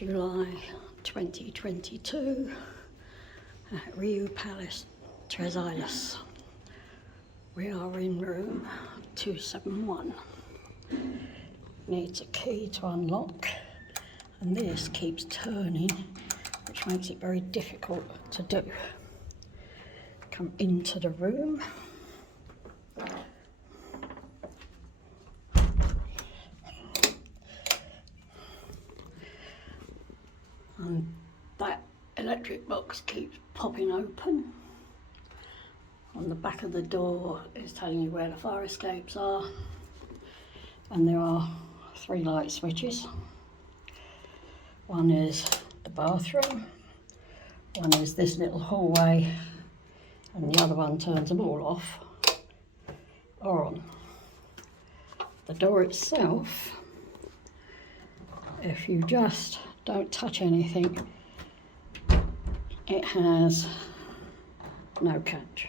July 2022 at Rio Palace, Tres Islas. We are in room 271. Needs a key to unlock, and this keeps turning, which makes it very difficult to do. Come into the room. And that electric box keeps popping open. On the back of the door is telling you where the fire escapes are. And there are 3 light switches. One is the bathroom, one is this little hallway, and the other one turns them all off or on. The door itself, if you just don't touch anything, it has no catch.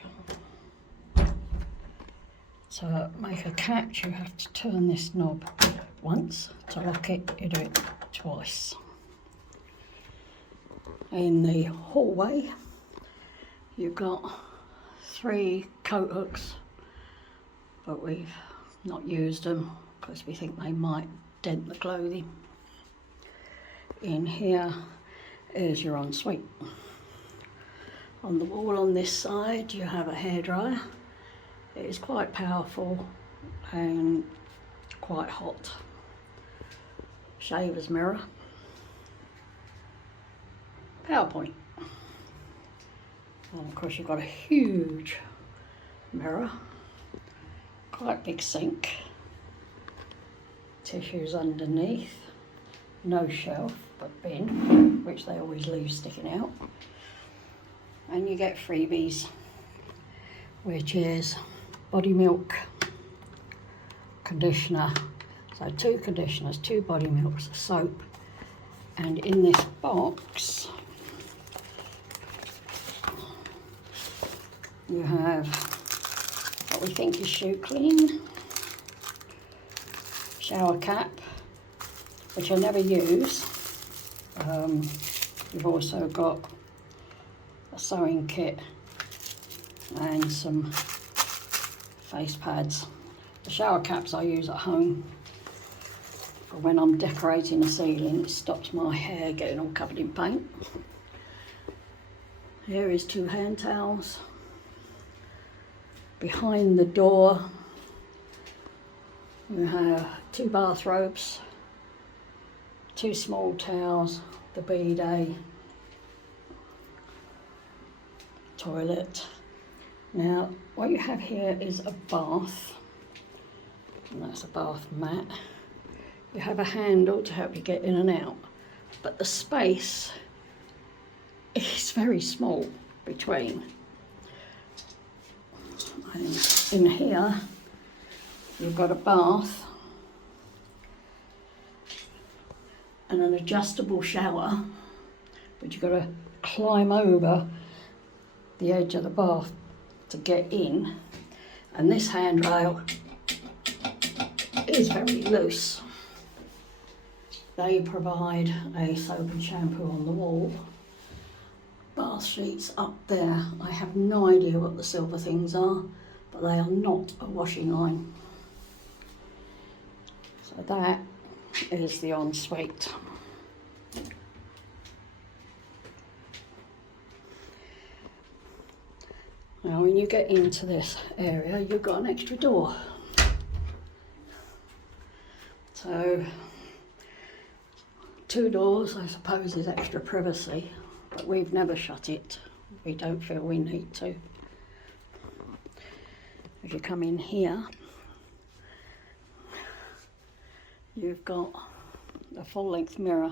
To make a catch, you have to turn this knob once. To lock it, you do it twice. In the hallway, you've got 3 coat hooks, but we've not used them because we think they might dent the clothing. In here is your ensuite. On the wall on this side, you have a hairdryer. It is quite powerful and quite hot. Shaver's mirror. PowerPoint. And of course you've got a huge mirror. Quite big sink. Tissues underneath. No shelf, but bin, which they always leave sticking out. And you get freebies, which is body milk, conditioner, so 2 conditioners, 2 body milks, soap, and in this box you have what we think is shoe clean, shower cap, which I never use. You've also got a sewing kit and some face pads. The shower caps I use at home for when I'm decorating the ceiling. It stops my hair getting all covered in paint. Here is 2 hand towels. Behind the door you have 2 bathrobes, 2 small towels, the bidet, toilet. Now what you have here is a bath, and that's a bath mat. You have a handle to help you get in and out, but the space is very small between. And in here you've got a bath and an adjustable shower, but you've got to climb over the edge of the bath to get in, and this handrail is very loose. They provide a soap and shampoo on the wall, bath sheets up there. I have no idea what the silver things are, but they are not a washing line. So that is the ensuite. Now when you get into this area, you've got an extra door. So 2 doors, I suppose, is extra privacy, but we've never shut it. We don't feel we need to. If you come in here, you've got a full-length mirror,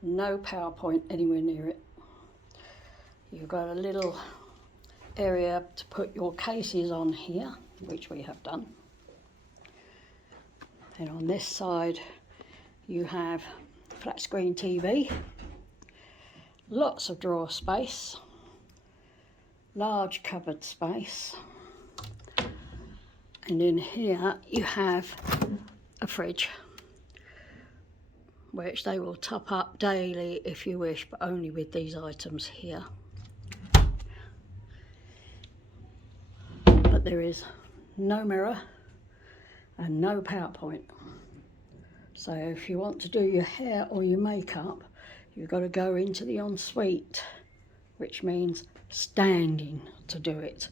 no PowerPoint anywhere near it. You've got a little area to put your cases on here, which we have done. And on this side you have flat screen TV, lots of drawer space, large cupboard space, and in here you have a fridge which they will top up daily if you wish, but only with these items here. But there is no mirror and no PowerPoint. So if you want to do your hair or your makeup, you've got to go into the ensuite, which means standing to do it,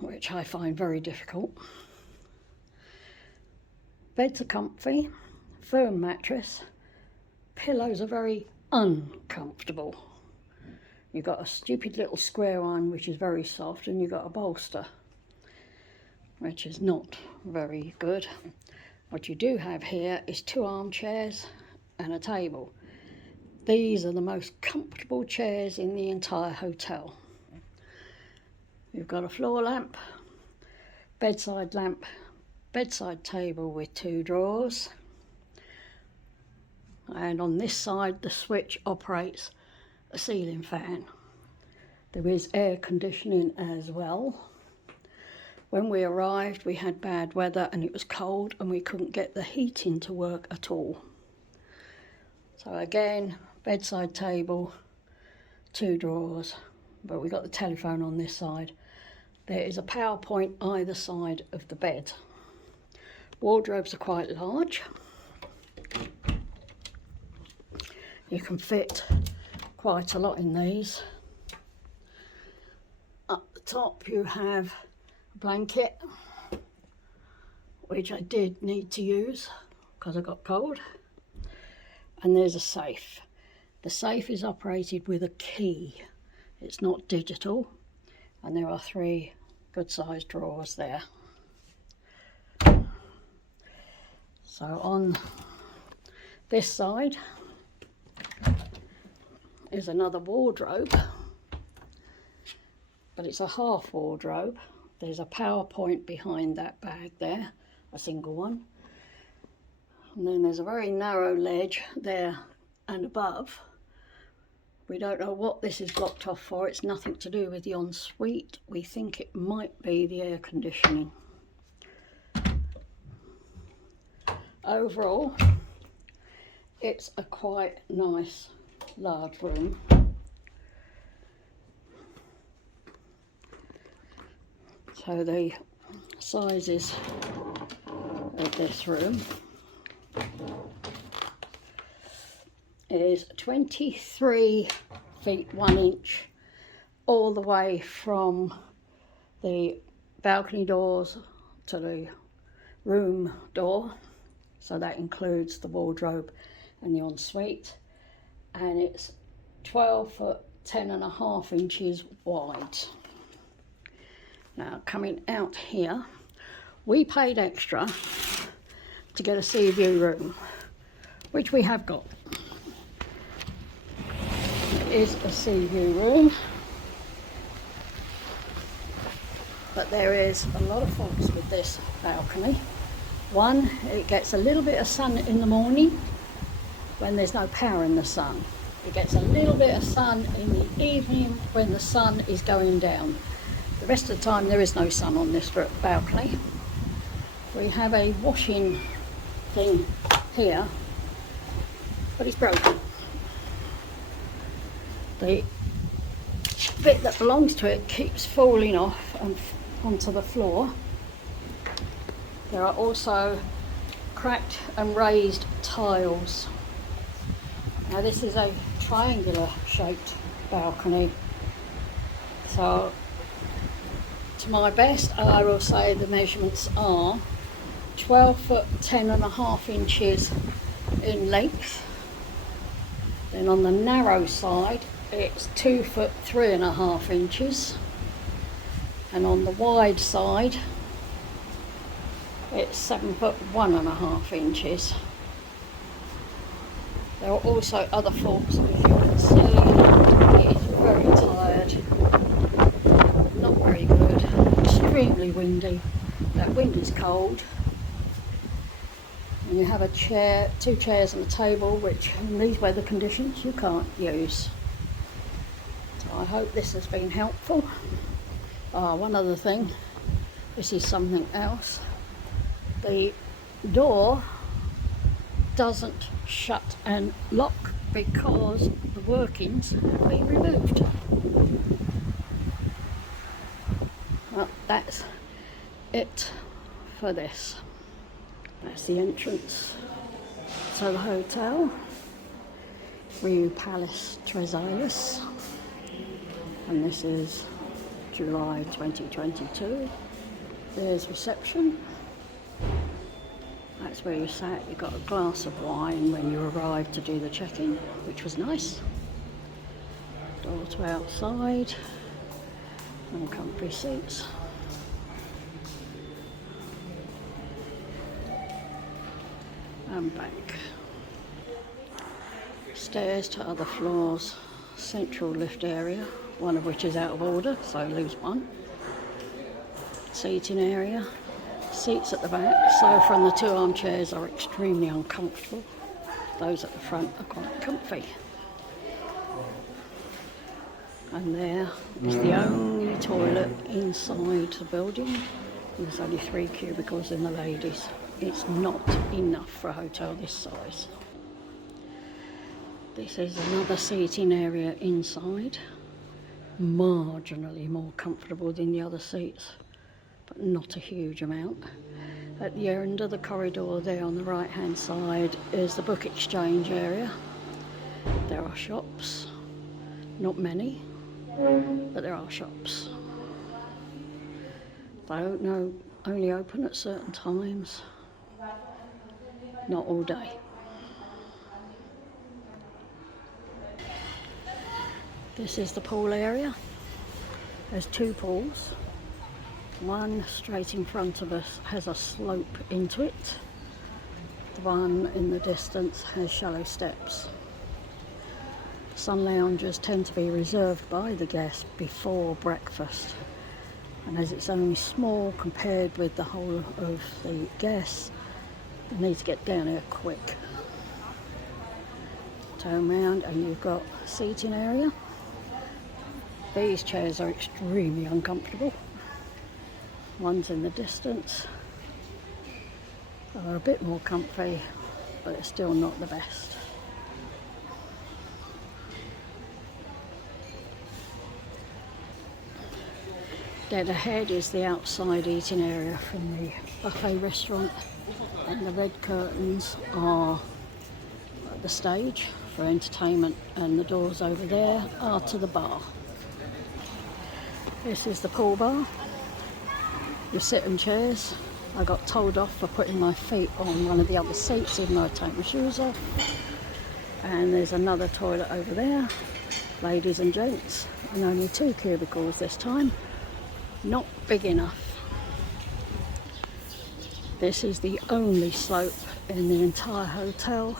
which I find very difficult. Beds are comfy, firm mattress. Pillows are very uncomfortable. You've got a stupid little square one which is very soft, and you've got a bolster which is not very good. What you do have here is 2 armchairs and a table. These are the most comfortable chairs in the entire hotel. You've got a floor lamp, bedside lamp, bedside table with 2 drawers, and on this side the switch operates a ceiling fan. There is air conditioning as well. When we arrived we had bad weather and it was cold and we couldn't get the heating to work at all. So again, bedside table, 2 drawers, but we got the telephone on this side. There is a PowerPoint either side of the bed. Wardrobes are quite large. You can fit quite a lot in these. Up the top you have a blanket, which I did need to use because I got cold. And there's a safe. The safe is operated with a key. It's not digital. And there are 3 good sized drawers there. So on this side is another wardrobe, but it's a half wardrobe. There's a PowerPoint behind that bag there, a single one. And then there's a very narrow ledge there and above. We don't know what this is blocked off for. It's nothing to do with the ensuite. We think it might be the air conditioning. Overall, it's a quite nice large room. So the sizes of this room is 23 feet 1 inch all the way from the balcony doors to the room door. So that includes the wardrobe and the ensuite. And it's 12 foot 10.5 inches wide. Now coming out here, we paid extra to get a sea view room, which we have got. It is a sea view room, but there is a lot of faults with this balcony. One, it gets a little bit of sun in the morning when there's no power in the sun. It gets a little bit of sun in the evening when the sun is going down. The rest of the time there is no sun on this balcony. We have a washing thing here, but it's broken. The bit that belongs to it keeps falling off and onto the floor. There are also cracked and raised tiles. Now this is a triangular shaped balcony, so to my best I will say the measurements are 12 foot 10.5 inches in length. Then on the narrow side it's 2 foot 3.5 inches, and on the wide side it's 7 foot 1.5 inches. There are also other faults, as you can see. It is very tired, not very good, extremely windy. That wind is cold. And you have a chair, 2 chairs and a table, which in these weather conditions you can't use. So I hope this has been helpful. One other thing, this is something else. The door doesn't shut and lock because the workings have been removed. Well, that's it for this. That's the entrance to the hotel, Rio Palace Tres Islas, and this is July 2022. There's reception. That's where you sat. You got a glass of wine when you arrived to do the check-in, which was nice. Door to outside and comfy seats. And back. Stairs to other floors. Central lift area, one of which is out of order, so lose one. Seating area. Seats at the back, sofa and the two armchairs are extremely uncomfortable. Those at the front are quite comfy. And there is the only toilet inside the building. There's only 3 cubicles in the ladies. It's not enough for a hotel this size. This is another seating area inside. Marginally more comfortable than the other seats, but not a huge amount. At the end of the corridor there on the right hand side is the book exchange area. There are shops, not many, but there are shops. They only open at certain times, not all day. This is the pool area. There's 2 pools. One straight in front of us has a slope into it. The one in the distance has shallow steps. Sun lounges tend to be reserved by the guests before breakfast, and as it's only small compared with the whole of the guests, they need to get down here quick. Turn round and you've got a seating area. These chairs are extremely uncomfortable. One's in the distance. They're a bit more comfy, but it's still not the best. Dead ahead is the outside eating area from the buffet restaurant, and the red curtains are at the stage for entertainment, and the doors over there are to the bar. This is the pool bar. Your sit-in chairs. I got told off for putting my feet on one of the other seats even though I take my shoes off. And there's another toilet over there, ladies and gents, and only 2 cubicles this time. Not big enough. This is the only slope in the entire hotel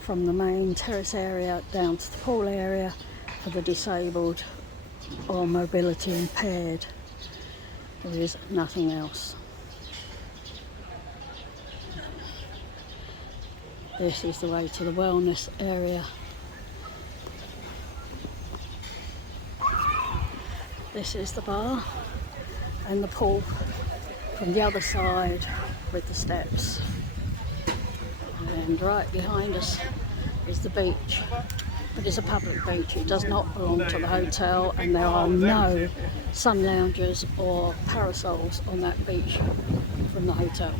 from the main terrace area down to the pool area for the disabled or mobility impaired. There is nothing else. This is the way to the wellness area. This is the bar and the pool from the other side with the steps. And right behind us is the beach. It is a public beach. It does not belong to the hotel, and there are no sun lounges or parasols on that beach from the hotel.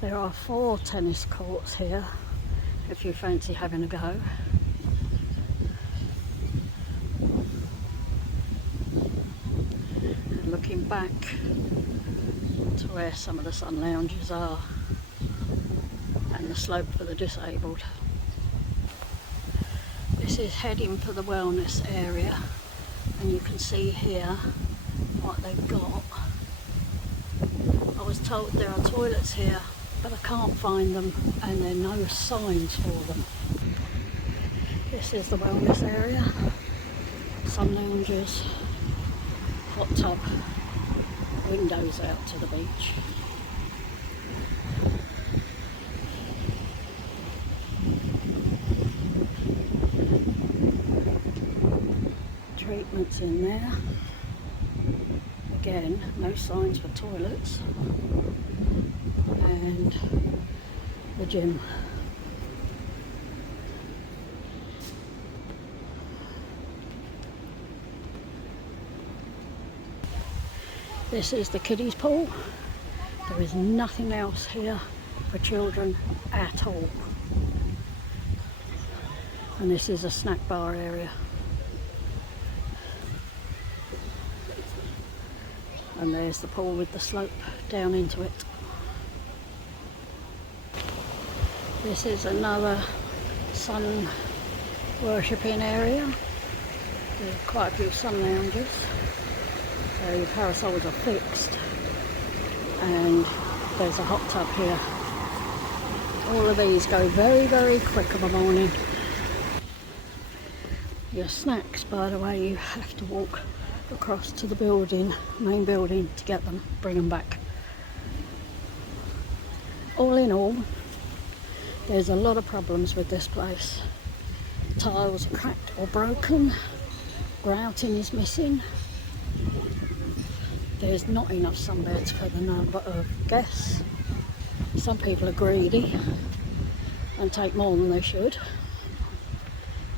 There are 4 tennis courts here if you fancy having a go. And looking back to where some of the sun lounges are and the slope for the disabled. This is heading for the wellness area, and you can see here what they've got. I was told there are toilets here, but I can't find them, and there are no signs for them. This is the wellness area. Sun lounges, hot tub, windows out to the beach. Treatments in there. again, no signs for toilets, and the gym. This is the kiddies pool. There is nothing else here for children at all. And this is a snack bar area. And there's the pool with the slope down into it. This is another sun worshipping area. There's quite a few sun lounges. So your parasols are fixed. And there's a hot tub here. All of these go very, very quick in the morning. Your snacks, by the way, you have to walk across to the building, main building, to get them, bring them back. All in all, there's a lot of problems with this place. Tiles are cracked or broken, grouting is missing, there's not enough sunbeds for the number of guests. Some people are greedy and take more than they should.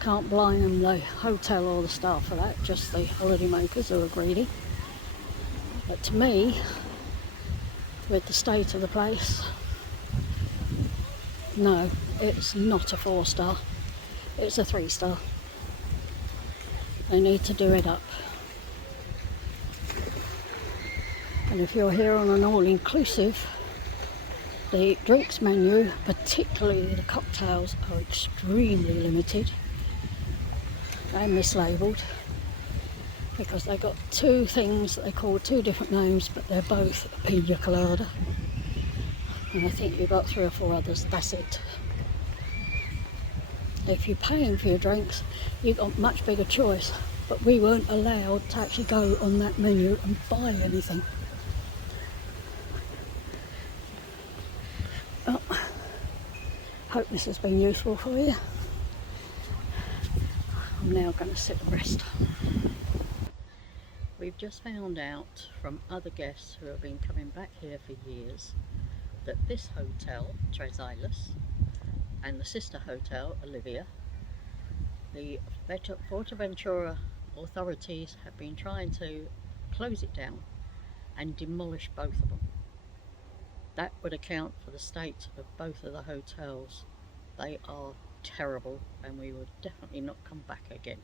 Can't blame the hotel or the staff for that, just the holiday makers who are greedy. But to me, with the state of the place, no, it's not a 4-star, it's a 3-star. They need to do it up. And if you're here on an all-inclusive, the drinks menu, particularly the cocktails, are extremely limited and mislabelled, because they got two things that they call two different names, but they're both a pina colada, and I think you've got 3 or 4 others, that's it. If you're paying for your drinks, you've got much bigger choice, but we weren't allowed to actually go on that menu and buy anything. Well, hope this has been useful for you. I'm now going to sit and rest. We've just found out from other guests who have been coming back here for years that this hotel, Islas, and the sister hotel, Olivia, the Fuerteventura authorities have been trying to close it down and demolish both of them. That would account for the state of both of the hotels. They are terrible, and we will definitely not come back again.